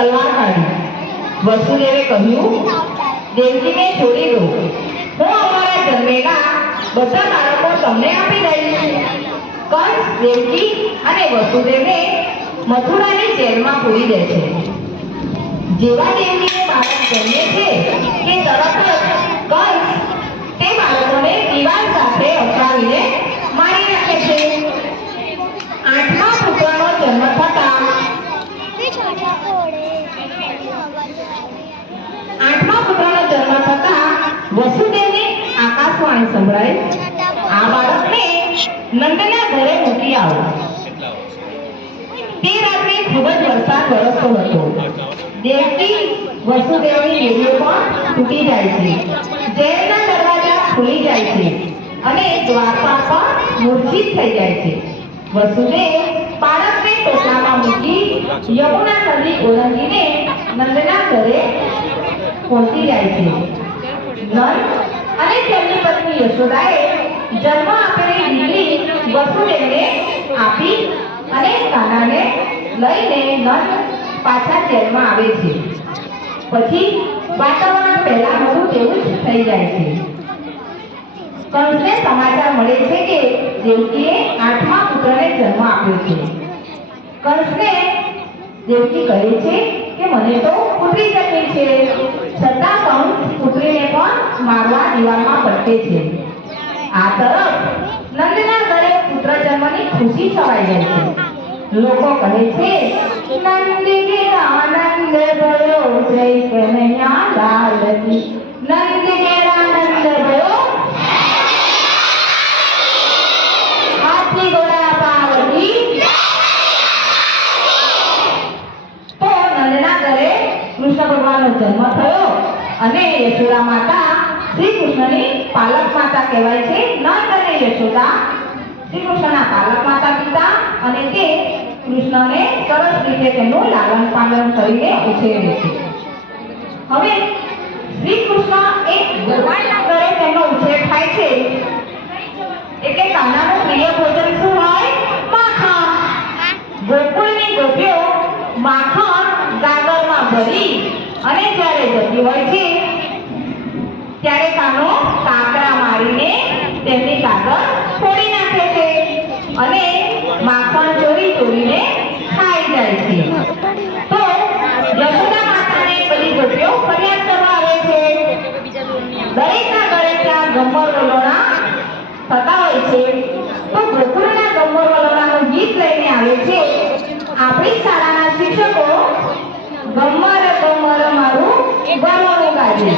તલવાર કાઢી. વસુદેવે કહ્યું, દેવકીને છોડી દો, હું અમારા જન્મેલા બધા બાળકો તમને આપી દઈશ. કંસ દેવકી અને વસુદેવને મથુરાની જેલમાં પૂરી દે છે. જેવા દેવકીને બાળક જન્મે છે કે તરત જ કંસ તે બાળકોને દીવાલ સાથે અથડાવીને મારી નાખે છે. આઠમા પુત્રનો જન્મ થતાં વસુદેવને આકાશવાણી સંભળાઈ, આ બાળકને નંદના ઘરે મૂકી આવો. તે રાત્રે ખૂબ જ વરસાદ વરસતો હતો. દેવકી વસુદેવની દેવીઓ પણ તૂટી જાય છે. જેલના દરવાજા ખુલી જાય છે અને દ્વારપાળ પણ મૂર્છિત થઈ જાય છે. વસુદેવ બાળકને ટોપલામાં મૂકી યમુના નદી ઓળંગીને નંદના ઘરે પહોંચી જાય છે. નંદ અને તેમની પત્ની યશોદાએ જન્મ આપેલી દીકરી વસુદેવને આપી અને કાનાને લઈને નંદ પાછા જેલમાં આવે છે. પછી વાતાવરણ પહેલા હતું તેવું જ થઈ જાય છે. કંસને સમાચાર મળે છે કે દેવકીએ આઠમા પુત્રને જન્મ આપ્યો છે. કંસને દેવકી કહે છે કે મને તો પુત્રી જન્મી છે, છતાં કંસ પુત્રીને પણ મારવા દીવાલમાં પટકે છે. આ તરફ નંદના ઘરે પુત્ર જન્મની ખુશી છવાઈ જાય છે. લોકો કહે છે, નંદ ઘેરા નંદ ભયો જય કનૈયા લાલ કી. નંદ ઘેરા નંદ ભયો હાથી ઘોડા પાવતી. તો નંદના ઘરે કૃષ્ણ ભગવાનનો જન્મ થયો અને યશોદા માતા શ્રી કૃષ્ણની પાલક માતા કહેવાય છે. નંદ અને યશોદા શ્રી કૃષ્ણના પાલક માતા પિતા અને તે કૃષ્ણને સરસ રીતે તેમનું લાલન પાલન કરીને ઉછેરે છે. હવે શ્રી કૃષ્ણ એક ભગવાનના ઘરે તેમનો ઉછેર થાય છે એટલે કાનાનું પ્રિય ભોજન શું હોય? માખણ. ગોકુળની ગોપીઓ માખણ ગાગરમાં ભરી અને જ્યારે જતી હોય છે ત્યારે કાનો કાકરા મારીને તેમની કાગર ફોડી નાખે છે અને માખણ ચોરી ચોરીને ખાઈ જાય છે. તો યશોદા માતાને બધી ગોપીઓ ફરિયાદ કરવા આવે છે. દરેકના ઘરે ત્યાં ગમ્મર વલોણા થતા હોય છે. તો ગોકુળના ગમ્મર વલોણાનું ગીત લઈને આવે છે. આપણી શાળાના શિક્ષકો ગમ્મર ગમ્મર મારું ગમરું ગાજે.